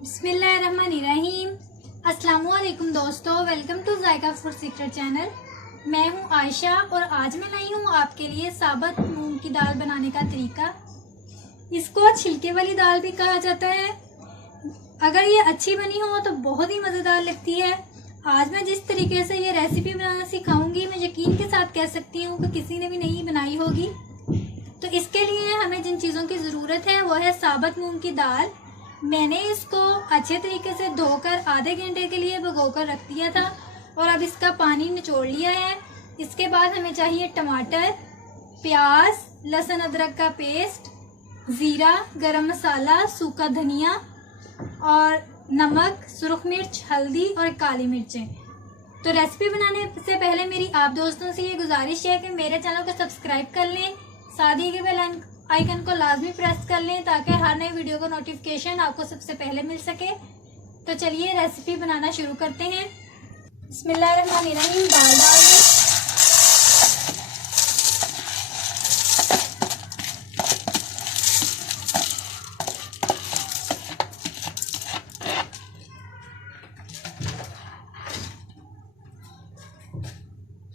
बिस्मिल्लाहिर्रहमानिर्रहीम। अस्सलामुअलैकुम दोस्तों, welcome to Zaika food secret channel. मैं हूं आयशा और आज मैं लाई हूं आपके लिए साबुत मूंग की दाल बनाने का तरीका। इसको छिलके वाली दाल भी कहा जाता है। अगर ये अच्छी बनी हो तो बहुत ही मज़ेदार लगती है। आज मैं जिस तरीके से ये रेसिपी बनाना सिखाऊंगी, मैं यकीन के साथ कह सकती हूँ कि किसी ने भी नहीं बनाई होगी। तो इसके लिए हमें जिन चीज़ों की ज़रूरत है वो है साबुत मूंग की दाल। मैंने इसको अच्छे तरीके से धोकर आधे घंटे के लिए भिगोकर रख दिया था और अब इसका पानी निचोड़ लिया है। इसके बाद हमें चाहिए टमाटर, प्याज, लहसुन अदरक का पेस्ट, ज़ीरा, गरम मसाला, सूखा धनिया और नमक, सुर्ख मिर्च, हल्दी और काली मिर्चें। तो रेसिपी बनाने से पहले मेरी आप दोस्तों से ये गुजारिश है कि मेरे चैनल को सब्सक्राइब कर लें, साथ ही के बेल आइकन को लाजमी प्रेस कर लें ताकि हर नई वीडियो का नोटिफिकेशन आपको सबसे पहले मिल सके। तो चलिए रेसिपी बनाना शुरू करते हैं। बिस्मिल्लाहिर्रहमानिर्रहीम। दाल डाल दें।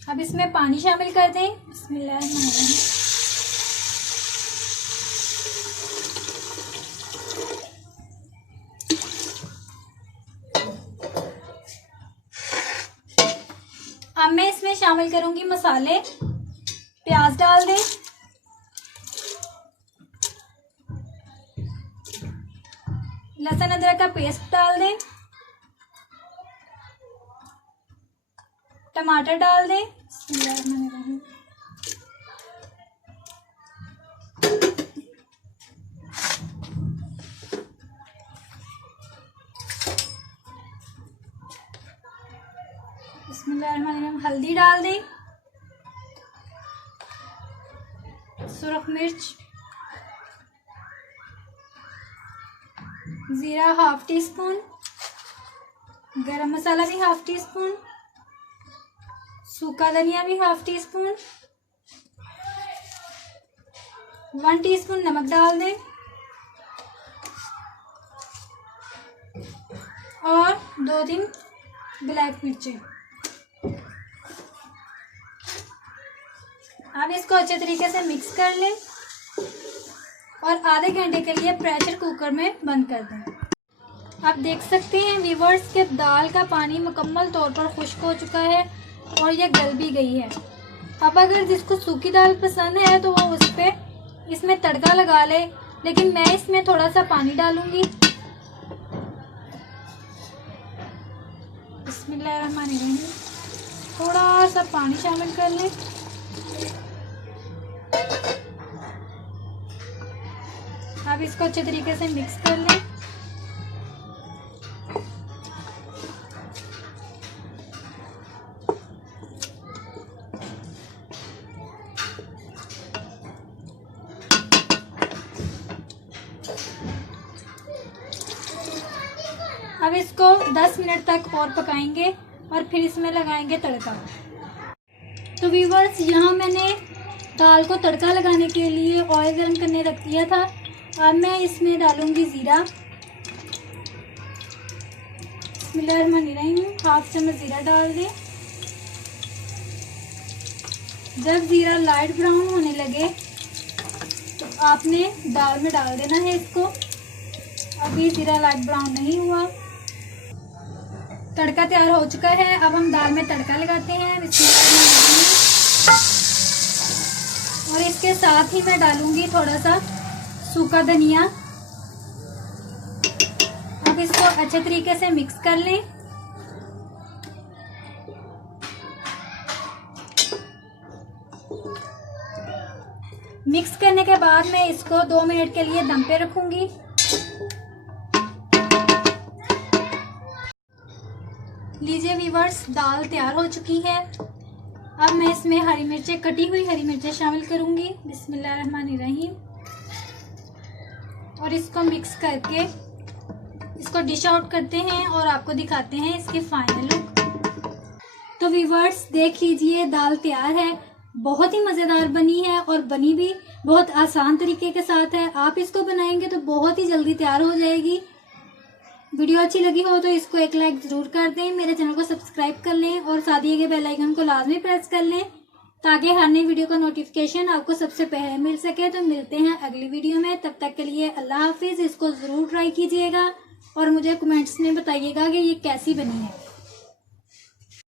अब इसमें पानी शामिल कर दें। बिस्मिल्लाहिर्रहमानिर्रहीम। अब मैं इसमें शामिल करूंगी मसाले। प्याज डाल दें, लहसुन अदरक का पेस्ट डाल दें, टमाटर डाल दें, हल्दी डाल दें, सुर्ख मिर्च, जीरा हाफ टी स्पून, गरम मसाला भी हाफ टी स्पून, सूखा धनिया भी हाफ टी स्पून, 1 टीस्पून नमक डाल दें और 2-3 ब्लैक मिर्चें। अब इसको अच्छे तरीके से मिक्स कर लें और आधे घंटे के लिए प्रेशर कुकर में बंद कर दें। आप देख सकते हैं व्यूअर्स के दाल का पानी मुकम्मल तौर पर खुश्क हो चुका है और यह गल भी गई है। अब अगर जिसको सूखी दाल पसंद है तो वो उस पर इसमें तड़का लगा ले, लेकिन मैं इसमें थोड़ा सा पानी डालूंगी। बिस्मिल्लाहिर्रहमानिर्रहीम। थोड़ा सा पानी शामिल कर लें। अब इसको अच्छे तरीके से मिक्स कर लें। अब इसको 10 मिनट तक और पकाएंगे और फिर इसमें लगाएंगे तड़का। तो व्यूअर्स, यहाँ मैंने दाल को तड़का लगाने के लिए ऑयल गर्म करने रख दिया था। अब मैं इसमें डालूंगी ज़ीरा। बिस्मिल्लाहिर्रहमानिर्रहीम। हाफ चम्मच ज़ीरा डाल दें। जब ज़ीरा लाइट ब्राउन होने लगे तो आपने दाल में डाल देना है इसको। अभी ज़ीरा लाइट ब्राउन नहीं हुआ। तड़का तैयार हो चुका है। अब हम दाल में तड़का लगाते हैं। बिस्मिल्लाहिर्रहमानिर्रहीम। और इसके साथ ही मैं डालूंगी थोड़ा सा सूखा धनिया। अब इसको अच्छे तरीके से मिक्स कर लें। मिक्स करने के बाद मैं इसको 2 मिनट के लिए दम पे रखूंगी। लीजिए व्यूअर्स, दाल तैयार हो चुकी है। अब मैं इसमें हरी मिर्चें, कटी हुई हरी मिर्चें शामिल करूंगी। बिस्मिल्लाहिर्रहमानिर्रहीम। और इसको मिक्स करके इसको डिश आउट करते हैं और आपको दिखाते हैं इसकी फाइनल लुक। तो व्यूअर्स देख लीजिए, दाल तैयार है। बहुत ही मज़ेदार बनी है और बनी भी बहुत आसान तरीके के साथ है। आप इसको बनाएंगे तो बहुत ही जल्दी तैयार हो जाएगी। वीडियो अच्छी लगी हो तो इसको एक लाइक ज़रूर कर दें, मेरे चैनल को सब्सक्राइब कर लें और साथ ही के बेल आइकन को लाजमी प्रेस कर लें ताकि हर नई वीडियो का नोटिफिकेशन आपको सबसे पहले मिल सके। तो मिलते हैं अगली वीडियो में, तब तक के लिए अल्लाह हाफिज़। इसको ज़रूर ट्राई कीजिएगा और मुझे कमेंट्स में बताइएगा कि ये कैसी बनी है।